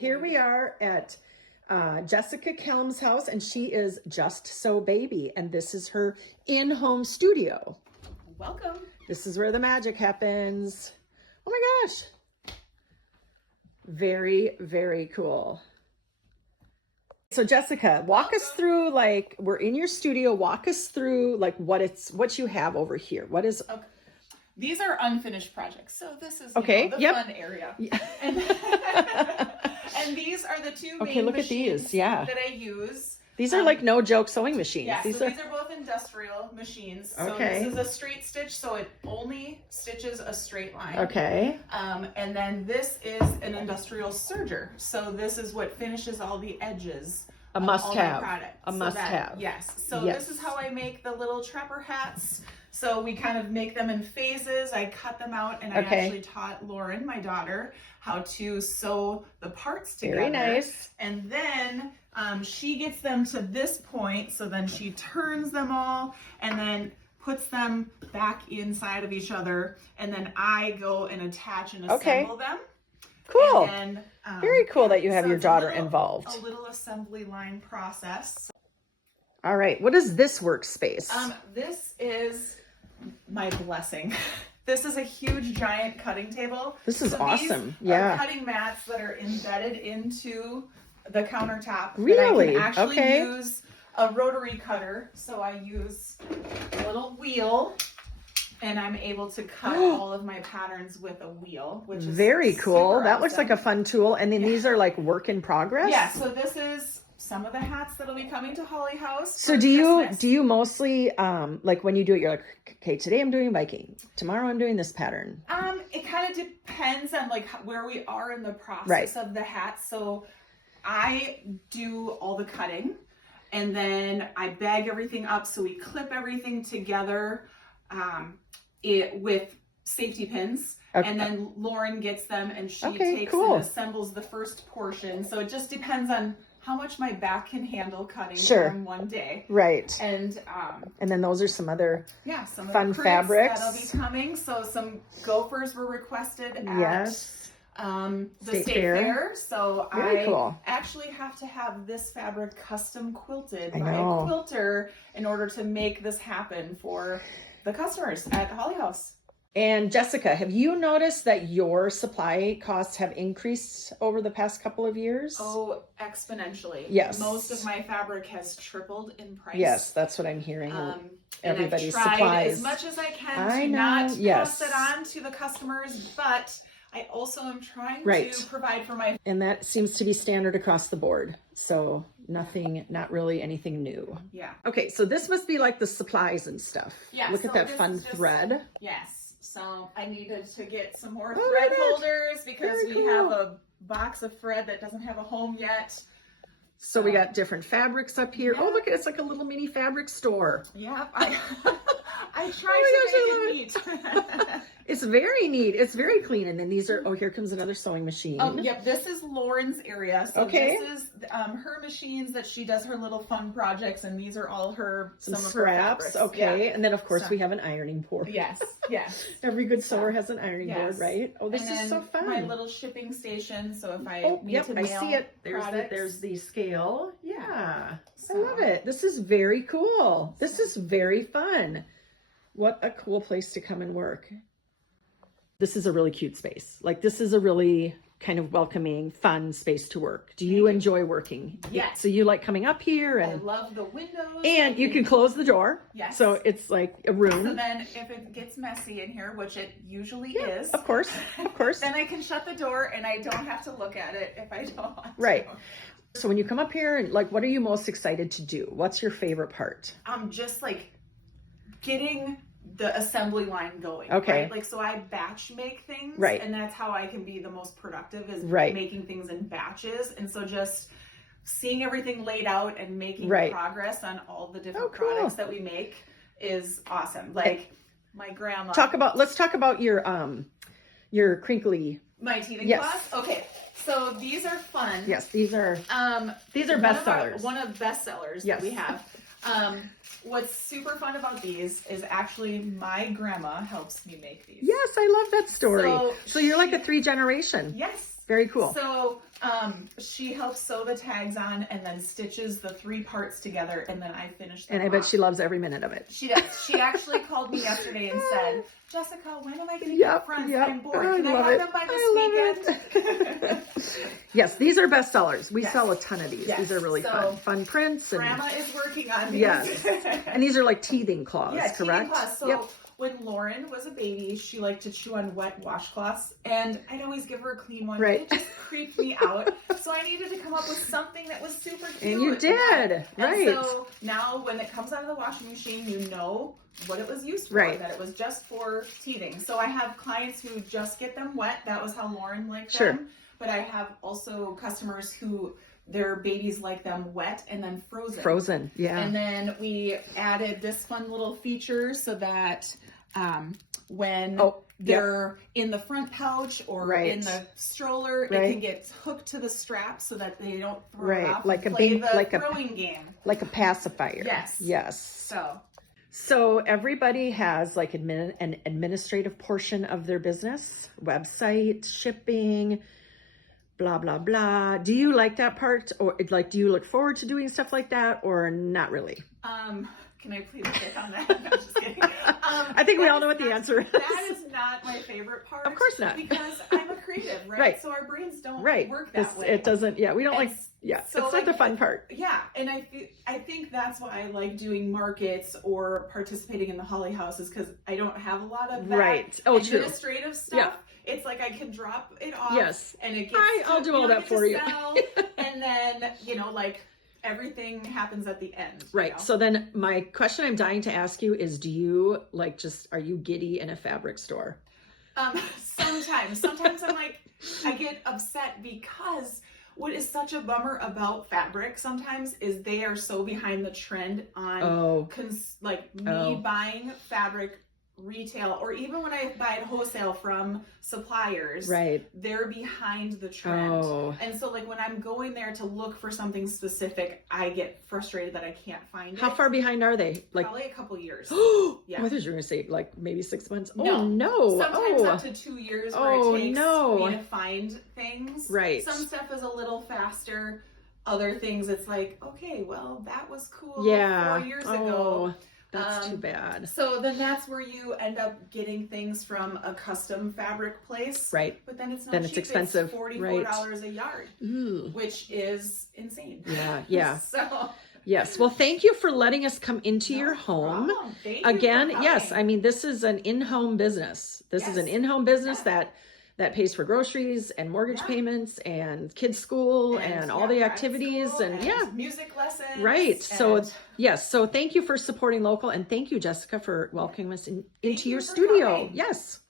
Here we are at Jessica Kelm's house, and she is Just So Baby, and this is her in-home studio. Welcome. This is where the magic happens. Oh my gosh. Very, very cool. So Jessica, walk us through, like, we're in your studio. Walk us through like what you have over here. What is Okay. These are unfinished projects. So this is okay, the fun area. Yeah. And these are the two Okay, main look at machines these. Yeah. that I use. These are like no joke sewing machines. Yeah, these are both industrial machines. So okay. This is a straight stitch, so it only stitches a straight line. Okay. And then this is an industrial serger. So this is what finishes all the edges. A must-have. A so must-have. Yes. So yes. This is how I make the little trapper hats. So we kind of make them in phases. I cut them out, and I actually taught Lauren, my daughter, how to sew the parts together. Very nice. And then she gets them to this point, so then she turns them all and then puts them back inside of each other, and then I go and attach and assemble them. Cool. And then, very cool that you have your daughter involved. A little assembly line process. All right. What is this workspace? This is my blessing. This is a huge, giant cutting table. This is awesome. These are cutting mats that are embedded into the countertop. Really? That I can actually use a rotary cutter. So I use a little wheel, and I'm able to cut all of my patterns with a wheel, which is very cool. Super that looks awesome. like a fun tool. And then these are like work in progress. Yeah. So this is some of the hats that'll be coming to Holly House. So do you mostly like when you do it, you're like, okay, today I'm doing Viking, tomorrow I'm doing this pattern? It kind of depends on like where we are in the process of the hat. So I do all the cutting, and then I bag everything up. So we clip everything together with safety pins. Okay. And then Lauren gets them, and she takes and assembles the first portion. So it just depends on how much my back can handle cutting in one day. Right. And then those are some other some fun fabrics that'll be coming. So some gophers were requested at the State Fair. So I actually have to have this fabric custom quilted by a quilter in order to make this happen for the customers at Holly House. And Jessica, have you noticed that your supply costs have increased over the past couple of years? Oh, exponentially. Yes. Most of my fabric has tripled in price. Yes, that's what I'm hearing. Everybody's and I've tried supplies. as much as I can to not pass it on to the customers, but I also am trying to provide for my... And that seems to be standard across the board. So not really anything new. Yeah. Okay, so this must be like the supplies and stuff. Yeah. Look at that fun thread. Yes. So I needed to get some more thread holders because we have a box of thread that doesn't have a home yet. So we got different fabrics up here. Yeah. Oh, look, it's like a little mini fabric store. Yeah. I tried to make it neat. It's very neat. It's very clean. And then these are, here comes another sewing machine. Oh, yep. This is Lauren's area. So this is her machines that she does her little fun projects. And these are all some of scraps. Her fabrics. Okay. Yeah. And then, of course, we have an ironing board. Yes. Yes. Every good sewer has an ironing board, right? Oh, this is so fun. My little shipping station. So if I need to mail I see it. There's there's the scale. Yeah. So. I love it. This is very cool. This is very fun. What a cool place to come and work. This is a really cute space. Like, this is a really kind of welcoming, fun space to work. Do you enjoy working? Yes. So you like coming up here? And I love the windows. And you can close the door. Yes. So it's like a room. So then if it gets messy in here, which it usually is. Of course. Of course. Then I can shut the door and I don't have to look at it if I don't want to. Right. So when you come up here, like, what are you most excited to do? What's your favorite part? Just like getting the assembly line going. Okay. Right? Like, so I batch make things. Right. And that's how I can be the most productive is making things in batches. And so just seeing everything laid out and making progress on all the different products that we make is awesome. Like my grandma. Let's talk about your crinkly. My teething cloths? Okay. So these are fun. Yes, these are bestsellers. One of bestsellers that we have. What's super fun about these is actually my grandma helps me make these. Yes, I love that story. So you're like a 3 generation. Yes. Very cool. So she helps sew the tags on and then stitches the 3 parts together, and then I finish them And I bet off. she loves every minute of it. She does. She actually called me yesterday and said, Jessica, when am I going to get fronts? I'm bored. Can I have them by this weekend? Yes, these are bestsellers. We sell a ton of these. Yes. These are really fun prints. And Grandma is working on these. yes. And these are like teething claws, yeah, correct? Teething claws. So when Lauren was a baby, she liked to chew on wet washcloths, and I'd always give her a clean one. Right. It just creeped me out. So I needed to come up with something that was super cute. And you did. Right. And so now when it comes out of the washing machine, you know what it was used for, that it was just for teething. So I have clients who just get them wet. That was how Lauren liked them. But I have also customers who their babies like them wet and then frozen. Frozen, yeah. And then we added this fun little feature so that when they're in the front pouch or in the stroller, it can get hooked to the strap so that they don't throw it off. Like and a play baby, the like throwing game. Like a pacifier. Yes. Yes. So everybody has like an administrative portion of their business, website, shipping, blah, blah, blah. Do you like that part? Or like, do you look forward to doing stuff like that or not really? Can I please pick on that? No, just kidding. I think we all know what the answer is. That is not my favorite part. Of course not. Because I'm a creative, right? So our brains don't work that way. It doesn't, we don't so it's not the fun part. Yeah, and I think that's why I like doing markets or participating in the Holly Houses, because I don't have a lot of that administrative stuff. Yeah. It's like I can drop it off and it gets I'll do all that for you. And then, like everything happens at the end. Right. So then my question I'm dying to ask you is, do you are you giddy in a fabric store? Sometimes I'm like, I get upset because what is such a bummer about fabric sometimes is they are so behind the trend on buying fabric retail, or even when I buy it wholesale from suppliers, they're behind the trend. And so like when I'm going there to look for something specific, I get frustrated that I can't find it. How far behind are they? Like probably a couple years. Yeah. I thought you were gonna say like maybe 6 months. No. Sometimes up to 2 years where it takes me to find things. Right. Some stuff is a little faster. Other things it's like, okay, well that was cool 4 years ago. That's too bad. So then that's where you end up getting things from a custom fabric place. Right. But then it's not then cheap. It's expensive. It's $44 a yard, which is insane. Yeah. Yes. Well, thank you for letting us come into your home. Again, yes. I mean, this is an in-home business. This is an in-home business that pays for groceries and mortgage payments and kids' school and all the activities and music lessons. Right. So yes. So thank you for supporting local, and thank you, Jessica, for welcoming us into your studio. Yes.